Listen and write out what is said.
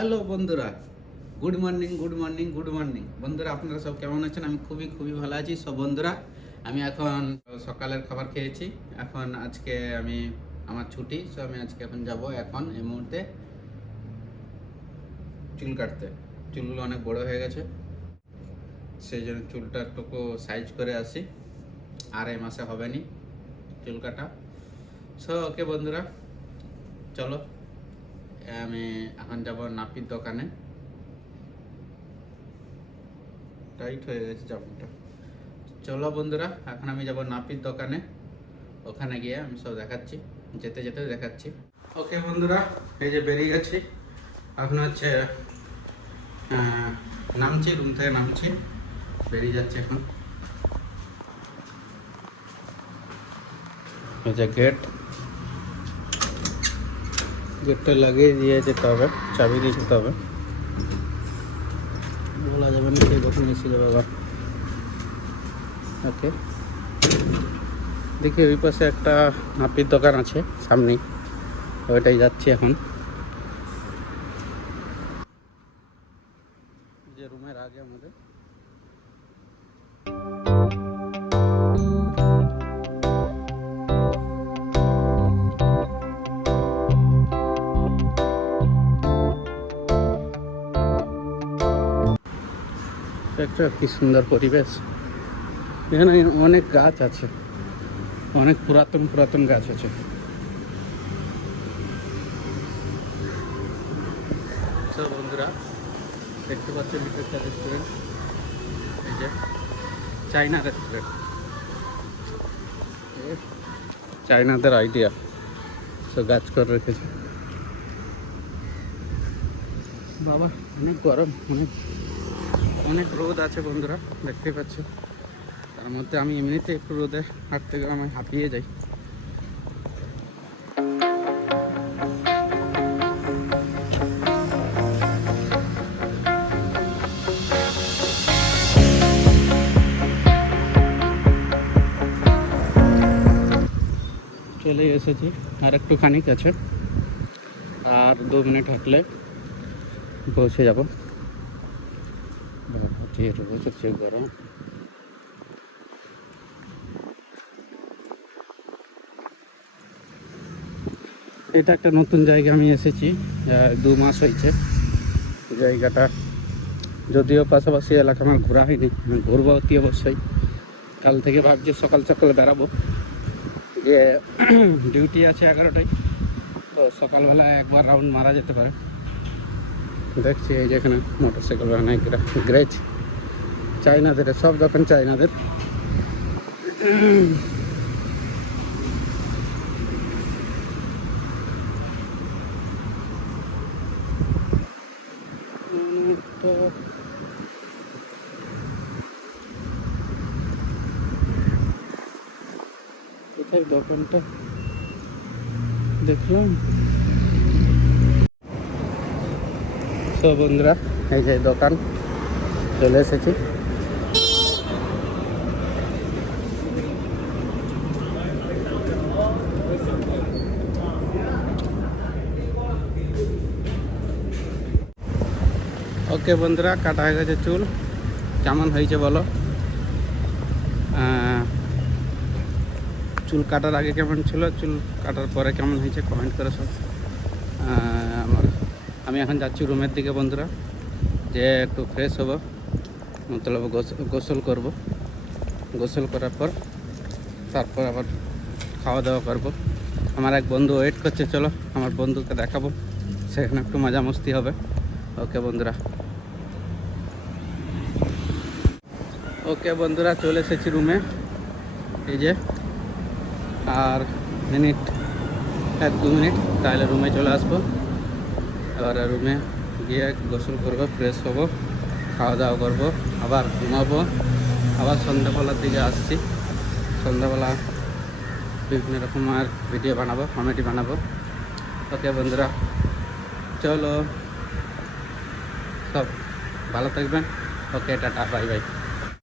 Hello বন্ধুরা, good morning good morning good morning বন্ধুরা, আপনারা সব কেমন আছেন? আমি খুবই ভালো আছি সব বন্ধুরা। আমি এখন সকালের খাবার খেয়েছি। এখন আজকে আমার ছুটি, সো আমি আজকে এখন যাব এই মুহূর্তে চুল কাটতে। চুলগুলো অনেক বড় হয়ে গেছে, সেই জন্য চুলটা একটু সাইজ করে আসি। আর এই মাসে হবে নি চুল কাটা। সো ওকে বন্ধুরা, চলো আমি এখন যাব নাপির দোকানে। টাইট হয়ে গেছে জামাটা। চলো বন্ধুরা, এখন আমি যাব নাপির দোকানে। ওখানে গিয়ে আমি সব দেখাচ্ছি, যেতে যেতে দেখাচ্ছি। ওকে বন্ধুরা, এই যে বেরিয়ে গেছি। এখন হচ্ছে নামছি, রুম থেকে নামছি, বেরিয়ে যাচ্ছি এখন। এই যে গেটটা লাগিয়ে দিয়ে যেতে হবে, চাবি দিয়ে যেতে হবে। বলা যাবে না সেই দোকানে এসে যাবে আবার। ওকে, দেখি ওই পাশে একটা নাপির দোকান আছে সামনেই, ওইটাই যাচ্ছি এখন। যে রুমের আগে আমাদের একটা কি সুন্দর পরিবেশ। এখানে অনেক গাছ আছে, অনেক পুরাতন গাছ আছে। তো বন্ধুরা, দেখতে পাচ্ছেন এটা একটা রেস্টুরেন্ট, এই যে চাইনা রেস্টুরেন্ট। চাইনাদের আইডিয়া, সব গাছ করে রেখেছে। বাবা অনেক গরম, অনেক রোদ আছে বন্ধুরা, দেখতেই পাচ্ছি। তার মধ্যে আমি এমনিতে একটু রোদে হাঁটতে গেলে আমি হাঁপিয়ে যাই। চলে এসেছি, আর একটু খানিক আছে, আর 2 মিনিট হাঁটলে পৌঁছে যাব। যে রোদ হচ্ছে, গরম। এটা একটা নতুন জায়গা, আমি এসেছি 2 মাস হয়েছে। জায়গাটা যদিও পাশাপাশি এলাকা আমার ঘোরা হয়নি, ঘুরবো অতি অবশ্যই। কাল থেকে ভাবছি সকাল সকাল বেরাবো, যে ডিউটি আছে 11টায়, তো সকালবেলা একবার রাউন্ড মারা যেতে পারে। দেখছি এই যে এখানে মোটরসাইকেল অনেক গ্যারেজ, চাইনাদের সব দোকান চাইনাদের। তো কোথায় দোকানটা দেখলাম। তো বন্ধুরা, এই যে দোকান চলে এসেছি। ওকে বন্ধুরা, কাটা হয়ে গেছে চুল। কেমন হয়েছে বলো? চুল কাটার আগে কেমন ছিল, চুল কাটার পরে কেমন হয়েছে কমেন্ট করে সব। আমি এখন যাচ্ছি রুমের দিকে বন্ধুরা, যে একটু ফ্রেশ হবো, মতলব গোসল করব। গোসল করার পর তারপর আবার খাওয়া দাওয়া করব। আমার এক বন্ধু ওয়েট করছে, চলো আমার বন্ধুকে দেখাবো, সেখানে একটু মজা মস্তি হবে। ওকে বন্ধুরা, চলে এসেছি রুমে। এই যে আর 1-2 মিনিট তাহলে রুমে চলে আসবো। এবার রুমে গিয়ে গোসল করবো, ফ্রেশ হবো, খাওয়া দাওয়া করবো, আবার ঘুমাবো। আবার সন্ধ্যাবেলার দিকে আসছি, সন্ধ্যাবেলা বিভিন্ন রকমের ভিডিও বানাবো, কমেডি বানাবো। ওকে বন্ধুরা, চলো সব ভালো থাকবেন। ওকে, টাটা, বাই বাই।